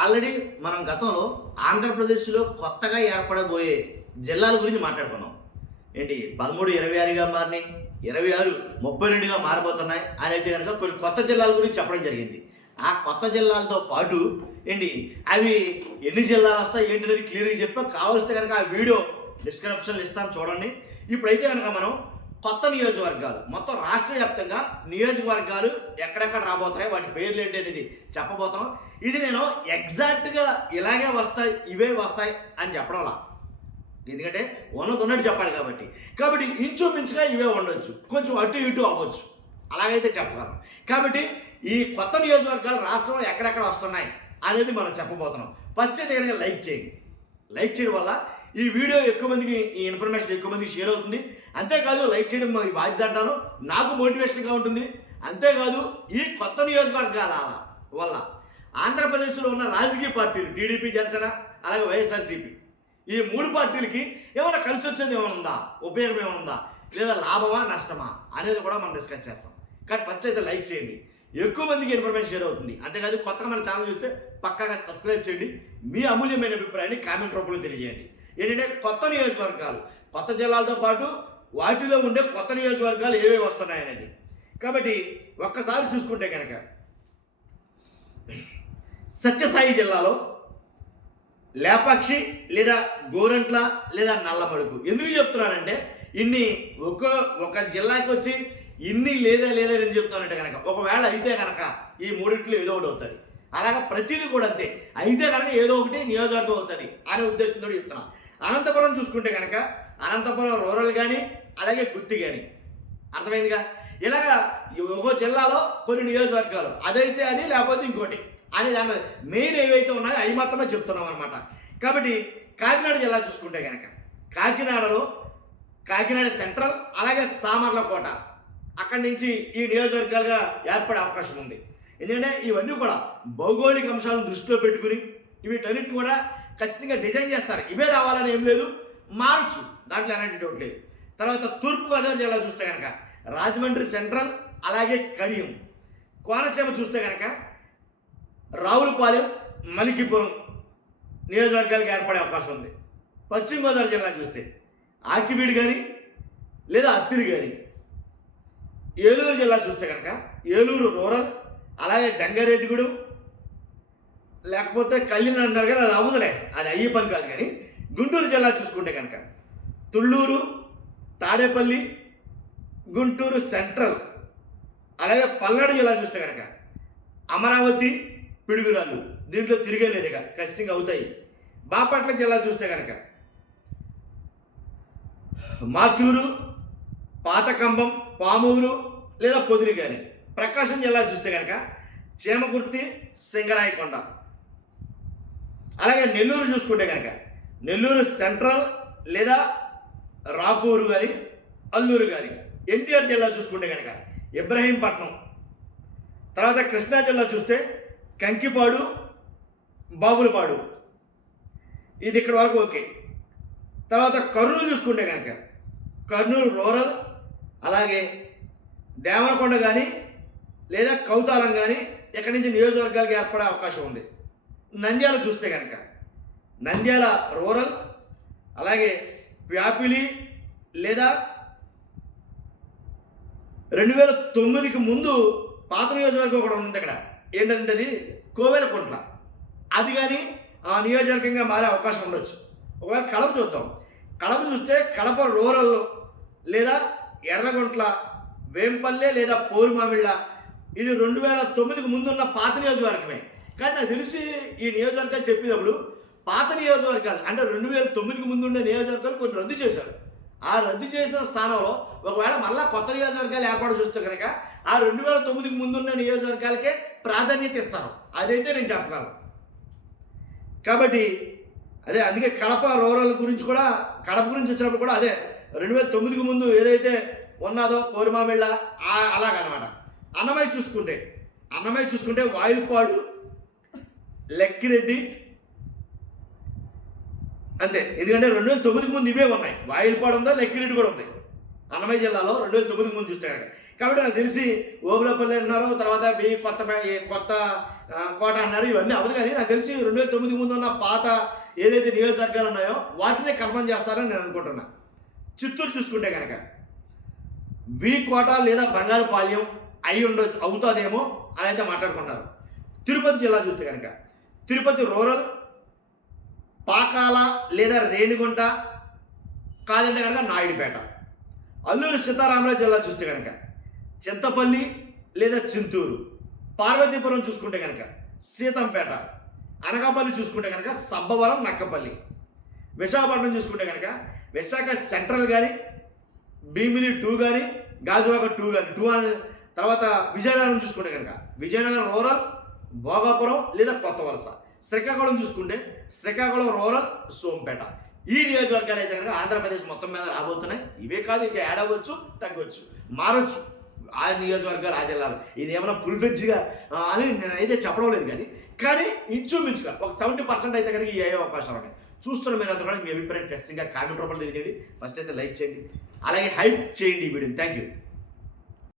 Already మనం గతంలో ఆంధ్రప్రదేశ్లో కొత్తగా ఏర్పడబోయే జిల్లాల గురించి మాట్లాడుకున్నాం. ఏంటి 13 26గా మారినాయి, 26 32గా మారబోతున్నాయి అని అయితే కనుక కొన్ని కొత్త జిల్లాల గురించి చెప్పడం జరిగింది. ఆ కొత్త జిల్లాలతో పాటు ఏంటి అవి ఎన్ని జిల్లాలు వస్తాయి ఏంటి అనేది క్లియర్గా చెప్పా. కావలిస్తే కనుక ఆ వీడియో డిస్క్రిప్షన్లో ఇస్తాను చూడండి. ఇప్పుడైతే కనుక మనం కొత్త నియోజకవర్గాలు మొత్తం రాష్ట్ర వ్యాప్తంగా నియోజకవర్గాలు ఎక్కడెక్కడ రాబోతున్నాయి, వాటి పేర్లు ఏంటి అనేది చెప్పబోతున్నాం. ఇది నేను ఎగ్జాక్ట్గా ఇలాగే వస్తాయి ఇవే వస్తాయి అని చెప్పడంలా, ఎందుకంటే ఉన్నట్టు చెప్పాలి కాబట్టి ఇంచుమించుగా ఇవే ఉండొచ్చు, కొంచెం అటు ఇటు అవ్వచ్చు, అలాగైతే చెప్పగలం. కాబట్టి ఈ కొత్త నియోజకవర్గాలు రాష్ట్రంలో ఎక్కడెక్కడ వస్తున్నాయి అనేది మనం చెప్పబోతున్నాం. ఫస్ట్ అయితే కనుక లైక్ చేయండి. లైక్ చేయడం వల్ల ఈ వీడియో ఎక్కువ మందికి, ఈ ఇన్ఫర్మేషన్ ఎక్కువ మందికి షేర్ అవుతుంది. అంతేకాదు లైక్ చేయడం మరి బాధ్యత అంటాను, నాకు మోటివేషన్గా ఉంటుంది. అంతేకాదు ఈ కొత్త నియోజకవర్గాల వల్ల ఆంధ్రప్రదేశ్లో ఉన్న రాజకీయ పార్టీలు టీడీపీ, జనసేన అలాగే వైఎస్ఆర్సీపీ ఈ 3 పార్టీలకి ఏమైనా కలిసి వచ్చేది ఏమైనా ఉందా, ఉపయోగం ఏమైనా ఉందా, లేదా లాభమా నష్టమా అనేది కూడా మనం డిస్కస్ చేస్తాం. కానీ ఫస్ట్ అయితే లైక్ చేయండి, ఎక్కువ మందికి ఇన్ఫర్మేషన్ షేర్ అవుతుంది. అంతేకాదు కొత్తగా మన ఛానల్ చూస్తే పక్కాగా సబ్స్క్రైబ్ చేయండి. మీ అమూల్యమైన అభిప్రాయాన్ని కామెంట్ రూపంలో తెలియజేయండి. ఏంటంటే కొత్త నియోజకవర్గాలు, కొత్త జిల్లాలతో పాటు వాటిలో ఉండే కొత్త నియోజకవర్గాలు ఏవేవి వస్తున్నాయి అనేది. కాబట్టి ఒక్కసారి చూసుకుంటే కనుక సత్యసాయి జిల్లాలో లేపాక్షి లేదా గోరంట్ల లేదా నల్లమడుగు ఎందుకు చెప్తున్నానంటే, ఇన్ని ఒక జిల్లాకి వచ్చి ఇన్ని లేదా నేను చెప్తానంటే కనుక ఒకవేళ అయితే కనుక ఈ 3 ఏదో ఒకటి అవుతుంది. అలాగే ప్రతిదీ కూడా అంతే, అయితే కనుక ఏదో ఒకటి నియోజకవర్గం అవుతుంది అనే ఉద్దేశంతో చెప్తున్నాను. అనంతపురం చూసుకుంటే కనుక అనంతపురం రూరల్ కానీ అలాగే గుత్తి కానీ, అర్థమైందిగా. ఇలాగా ఒక్కో జిల్లాలో కొన్ని నియోజకవర్గాలు అదైతే అది లేకపోతే ఇంకోటి అని దాని మెయిన్ ఏవైతే ఉన్నాయో అవి మాత్రమే చెప్తున్నాం అనమాట. కాబట్టి కాకినాడ జిల్లా చూసుకుంటే కనుక కాకినాడలో కాకినాడ సెంట్రల్ అలాగే సామర్లకోట అక్కడి నుంచి ఈ నియోజకవర్గాలుగా ఏర్పడే అవకాశం ఉంది. ఎందుకంటే ఇవన్నీ కూడా భౌగోళిక అంశాలను దృష్టిలో పెట్టుకుని వీటన్నిటిని కూడా ఖచ్చితంగా డిజైన్ చేస్తారు. ఇవే రావాలని ఏం లేదు, మారచ్చు, దాంట్లో ఎలాంటి డౌట్ లేదు. తర్వాత తూర్పుగోదావరి జిల్లా చూస్తే కనుక రాజమండ్రి సెంట్రల్ అలాగే కడియం. కోనసీమ చూస్తే కనుక రావులపాలెం మలికిపురం నియోజకవర్గాలకు ఏర్పడే అవకాశం ఉంది. పశ్చిమ గోదావరి జిల్లా చూస్తే ఆకివీడు కానీ లేదా అత్తిరి కానీ. ఏలూరు జిల్లా చూస్తే కనుక ఏలూరు రూరల్ అలాగే జంగారెడ్డిగూడెం లేకపోతే కళ్యాణ్ అన్నారు కానీ అది అవ్వదులే, అది అయ్యే పని కాదు. కానీ గుంటూరు జిల్లా చూసుకుంటే కనుక తుళ్ళూరు, తాడేపల్లి, గుంటూరు సెంట్రల్ అలాగే పల్నాడు జిల్లా చూస్తే కనుక అమరావతి, పిడుగురాళ్ళు, దీంట్లో తిరిగే లేదుగా ఖచ్చితంగా అవుతాయి. బాపట్ల జిల్లా చూస్తే కనుక మార్చూరు, పాతకంబం, పామూరు లేదా పొదిరి కానీ. ప్రకాశం జిల్లా చూస్తే కనుక చీమకుర్తి, సింగరాయకొండ. అలాగే నెల్లూరు చూసుకుంటే కనుక నెల్లూరు సెంట్రల్ లేదా రాపూరు కానీ అల్లూరు కానీ. ఎన్టీఆర్ జిల్లా చూసుకుంటే కనుక ఇబ్రహీంపట్నం. తర్వాత కృష్ణా జిల్లా చూస్తే కంకిపాడు, బాబులపాడు, ఇది ఇక్కడ వరకు ఓకే. తర్వాత కర్నూలు చూసుకుంటే కనుక కర్నూలు రూరల్ అలాగే దేవరకొండ కానీ లేదా కౌతాలం కానీ ఇక్కడి నుంచి నియోజకవర్గాలకు ఏర్పడే అవకాశం ఉంది. నంద్యాల చూస్తే కనుక నంద్యాల రూరల్ అలాగే ప్యాపిలి లేదా 2009కి ముందు పాత నియోజకవర్గం కూడా ఉంది అక్కడ, ఏంటంటే అది కోవెలకుంట్ల, అది కానీ ఆ నియోజకవర్గంగా మారే అవకాశం ఉండొచ్చు. ఒకవేళ కడప చూద్దాం. కడప చూస్తే కడప రూరల్ లేదా ఎర్రగుంట్ల, వేంపల్లె లేదా పోరుమామిళ్ళ, ఇది 2009కి ముందున్న పాత నియోజకవర్గమే. కానీ నాకు తెలిసి ఈ నియోజకవర్గాలు చెప్పేటప్పుడు పాత నియోజకవర్గాలు అంటే 2009కి ముందు ఉండే నియోజకవర్గాలు కొన్ని రద్దు చేశారు. ఆ రద్దు చేసిన స్థానంలో ఒకవేళ మళ్ళీ కొత్త నియోజకవర్గాలు ఏర్పాటు చూస్తే కనుక ఆ 2009కి ముందున్న నియోజకవర్గాలకే ప్రాధాన్యత ఇస్తారు, అదైతే నేను చెప్పగలను. కాబట్టి అదే అందుకే కడప రూరల్ గురించి కూడా, కడప గురించి వచ్చినప్పుడు కూడా అదే 2009కి ముందు ఏదైతే ఉన్నదో పోరుమామిళ్ళ అలాగనమాట. అన్నమయ్య చూసుకుంటే వాయిల్పాడు, లక్కిరెడ్డి అంతే. ఎందుకంటే 2009కి ముందు ఇవే ఉన్నాయి, వాయిల్పాడు ఉందా, లక్కిరెడ్డి కూడా ఉంది అన్నమయ్య జిల్లాలో 2009కి ముందు చూస్తే కనుక. కాబట్టి నాకు తెలిసి ఓబులపల్లి అన్నారు, తర్వాత కొత్త కోట అన్నారు. ఇవన్నీ అవ్వదు, కానీ నాకు తెలిసి 2009 ముందు ఉన్న పాత ఏదైతే నియోజకవర్గాలు ఉన్నాయో వాటినే కన్ఫర్మ్ చేస్తారని నేను అనుకుంటున్నా. చిత్తూరు చూసుకుంటే కనుక వి కోట లేదా బంగారుపాళ్యం అవుతుందేమో అని అయితే మాట్లాడుకున్నారు. తిరుపతి జిల్లా చూస్తే కనుక తిరుపతి రూరల్, పాకాల లేదా రేణిగుంట, కాదంటే కనుక నాయుడుపేట. అల్లూరు సీతారామరాజు జిల్లా చూస్తే కనుక చింతపల్లి లేదా చింతూరు, పార్వతీపురం చూసుకుంటే కనుక సీతంపేట, అనకాపల్లి చూసుకుంటే కనుక సబ్బవరం, నక్కపల్లి. విశాఖపట్నం చూసుకుంటే కనుక విశాఖ సెంట్రల్ కానీ, భీమిలి 2 కానీ, గాజువాక 2 కానీ, 2 అని. తర్వాత విజయనగరం చూసుకుంటే కనుక విజయనగరం రూరల్, భోగాపురం లేదా కొత్త వలస. శ్రీకాకుళం చూసుకుంటే శ్రీకాకుళం రూరల్, సోంపేట. ఈ నియోజకవర్గాలు అయితే కనుక ఆంధ్రప్రదేశ్ మొత్తం మీద రాబోతున్నాయి. ఇవే కాదు, ఇంకా యాడ్ అవ్వచ్చు, తగ్గవచ్చు, మారచ్చు ఆ నియోజకవర్గాలు, ఆ జిల్లాలు. ఇది ఏమైనా ఫుల్ ఫ్లెడ్జ్గా అని నేనైతే చెప్పడం లేదు, కానీ ఇంచుమించుగా ఒక 70% అయితే కనుక ఈ అయ్యే అవకాశాలు ఉన్నాయి. చూస్తున్న మీరు అంతా కూడా మీ అభిప్రాయం ఖచ్చితంగా కామెంట్ రూపంలో తెలియజేయండి. ఫస్ట్ అయితే లైక్ చేయండి, అలాగే హైప్ చేయండి ఈ వీడియోని. Thank you.